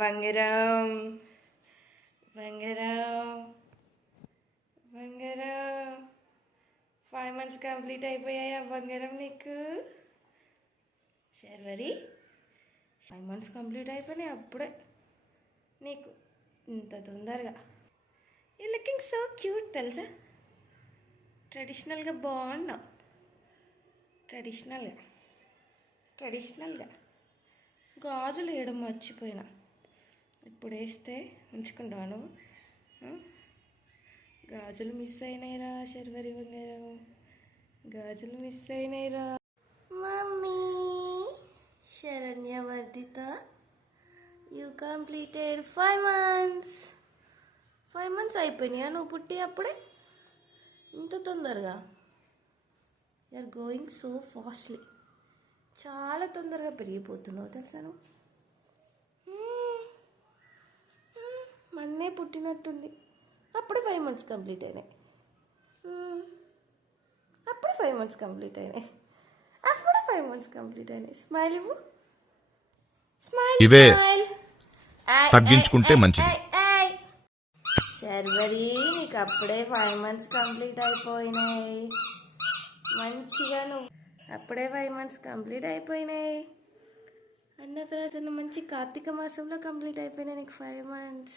బంగారం బంగారం బంగారం 5 months కంప్లీట్ అయిపోయాయా బంగారం నీకు? శర్వరి 5 months కంప్లీట్ అయిపోయినాయి అప్పుడే నీకు ఇంత తొందరగా. యూ లుకింగ్ సో క్యూట్ తెలుసా. ట్రెడిషనల్గా బాగున్నావు. ట్రెడిషనల్గా గాజులు వేయడం మర్చిపోయినా. ఇప్పుడు వేస్తే ఉంచుకుంటావా నువ్వు? గాజులు మిస్ అయినాయిరా శర్వరి బంగారం, గాజులు మిస్ అయినాయిరా. Mummy Sharanyavardhita you completed 5 months. 5 months అయిపోయినాయా నువ్వు పుట్టి అప్పుడే? ఇంత తొందరగా. You are going so fastly. చాలా తొందరగా పెరిగిపోతున్నావు తెలుసా నువ్వు. మొన్నే పుట్టినట్టుంది. అప్పుడే 5 months కంప్లీట్ అయినాయి. అప్పుడే 5 months కంప్లీట్ అయినాయి. అప్పుడే 5 months కంప్లీట్ అయినాయి. స్మైల్ ఇవ్వు. స్మైల్ ఇవే స్మైల్. తగ్గించుకుంటే మంచిది. శర్వరి నీకు అప్పుడే 5 months కంప్లీట్ అయిపోయినాయి. మంచిగా నువ్వు అప్పుడే 5 months కంప్లీట్ అయిపోయినాయి. అన్నప్రాసన మంచి కార్తీక మాసంలో కంప్లీట్ అయిపోయినాయి నీకు 5 months.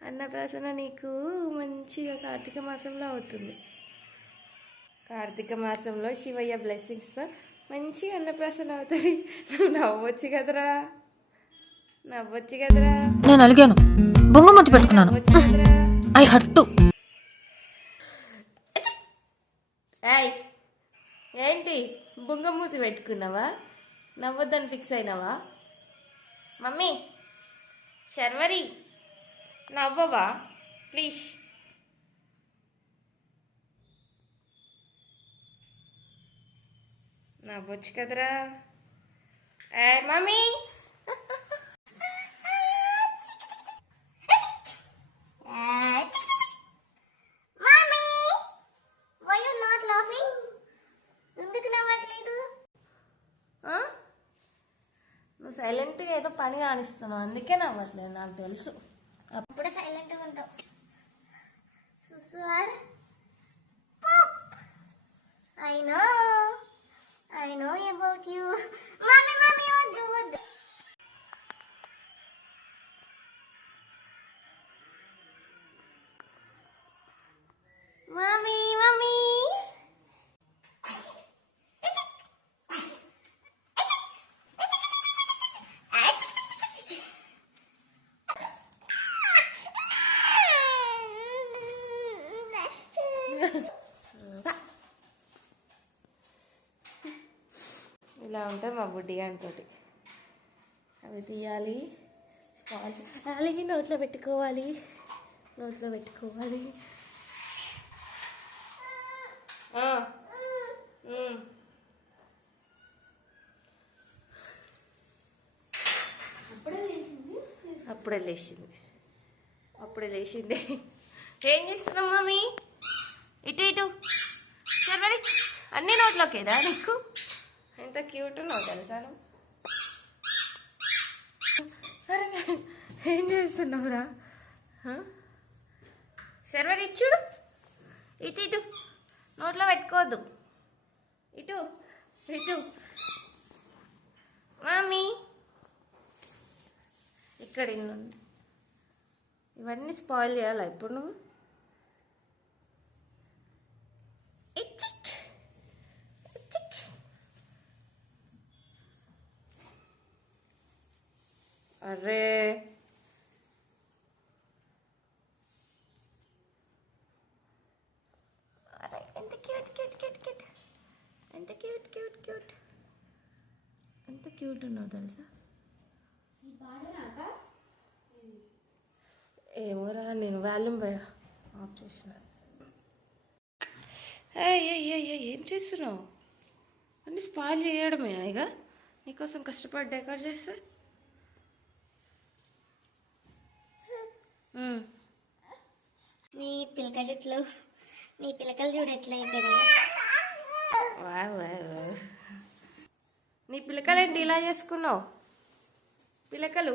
అన్నప్రాసన నీకు మంచిగా కార్తీక మాసంలో అవుతుంది. కార్తీక మాసంలో శివయ్య బ్లెస్సింగ్స్తో మంచిగా అన్నప్రాసన అవుతుంది. నువ్వు నవ్వచ్చు కదరా, నవ్వచ్చు కదరా. నేను అలిగాను, బొంగమతి పెట్టుకున్నాను. I hurt too. ఏంటి బుంగమూతి పెట్టుకున్నావా? నవ్వొద్దని ఫిక్స్ అయినావా? మమ్మీ శర్వరి నవ్వవా ప్లీజ్. నవ్వచ్చు కదరా. మమ్మీ నువ్వు సైలెంట్గా ఏదో పని కానిస్తున్నావు, అందుకే నవ్వట్లేదు. నాకు తెలుసు. అప్పుడే సైలెంట్గా ఉంటావు. I know about you. Mommy, వద్దు. మమ్మీ ఇలా ఉంటుంది మా బుడ్డి అంటోటి. అవి తీయాలి, స్పాంజ్ అలాగే నోట్లో పెట్టుకోవాలి. అప్పుడే లేచింది. ఏం చేస్తున్నావు మమ్మీ? ఇటు శర్వరి అన్నీ నోట్లోకేనా నీకు? ఎంత క్యూట్ ఉన్నావు తెలుసా నువ్వు. ఏం చేస్తున్నావురా శర్వరి? ఇచ్చుడు ఇటు నోట్లో పెట్టుకోవద్దు. ఇటు మమ్మీ ఇక్కడ ఇవన్నీ స్పాయిల్ చేయాలా ఇప్పుడు నువ్వు? అరే ఎంత క్యూట్ ఉన్నావు తెలుసా. ఏమోరా నేను వాల్యూమ్ ఆఫ్ చేసిన. ఏం చేస్తున్నావు? అన్నీ స్పాయిల్ చేయడమేనా ఇక? నీకోసం కష్టపడి డెకరేట్ చేస్తే. నీ పిలక చెట్లు, నీ పిలకలు చూడు ఎట్లా అయిపోయినాయి. నీ పిలకలేంటి ఇలా చేసుకున్నావు? పిలకలు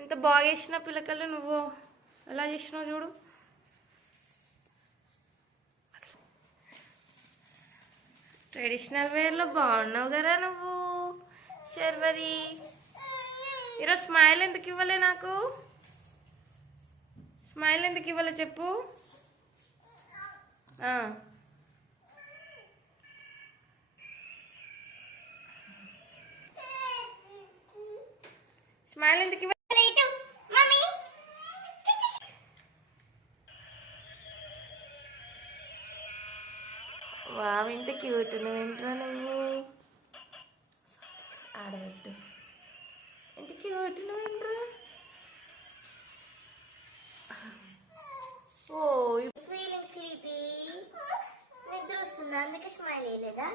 ఎంత బాగా చేసిన పిలకలు నువ్వు ఎలా చేసినావు చూడు. ట్రెడిషనల్ వేర్లో బాగున్నావు కదా నువ్వు శర్వరి. ఈరోజు స్మైల్ ఎందుకు ఇవ్వలే నాకు? స్మైల్ ఎందుకు ఇవ్వలే చెప్పు. స్మైల్ ఎందుకు ఇవ్వ మమ్మీ వావ్ ఇంత క్యూట్ నువ్వేంట్రా నువ్వు. ఆడబెట్టు ఎంత క్యూట్ నువ్వేంట్రా. ఓ ఫీలింగ్ స్లీపీ నిద్ర వస్తుందా అందుకే స్మైల్ వేయలేదా?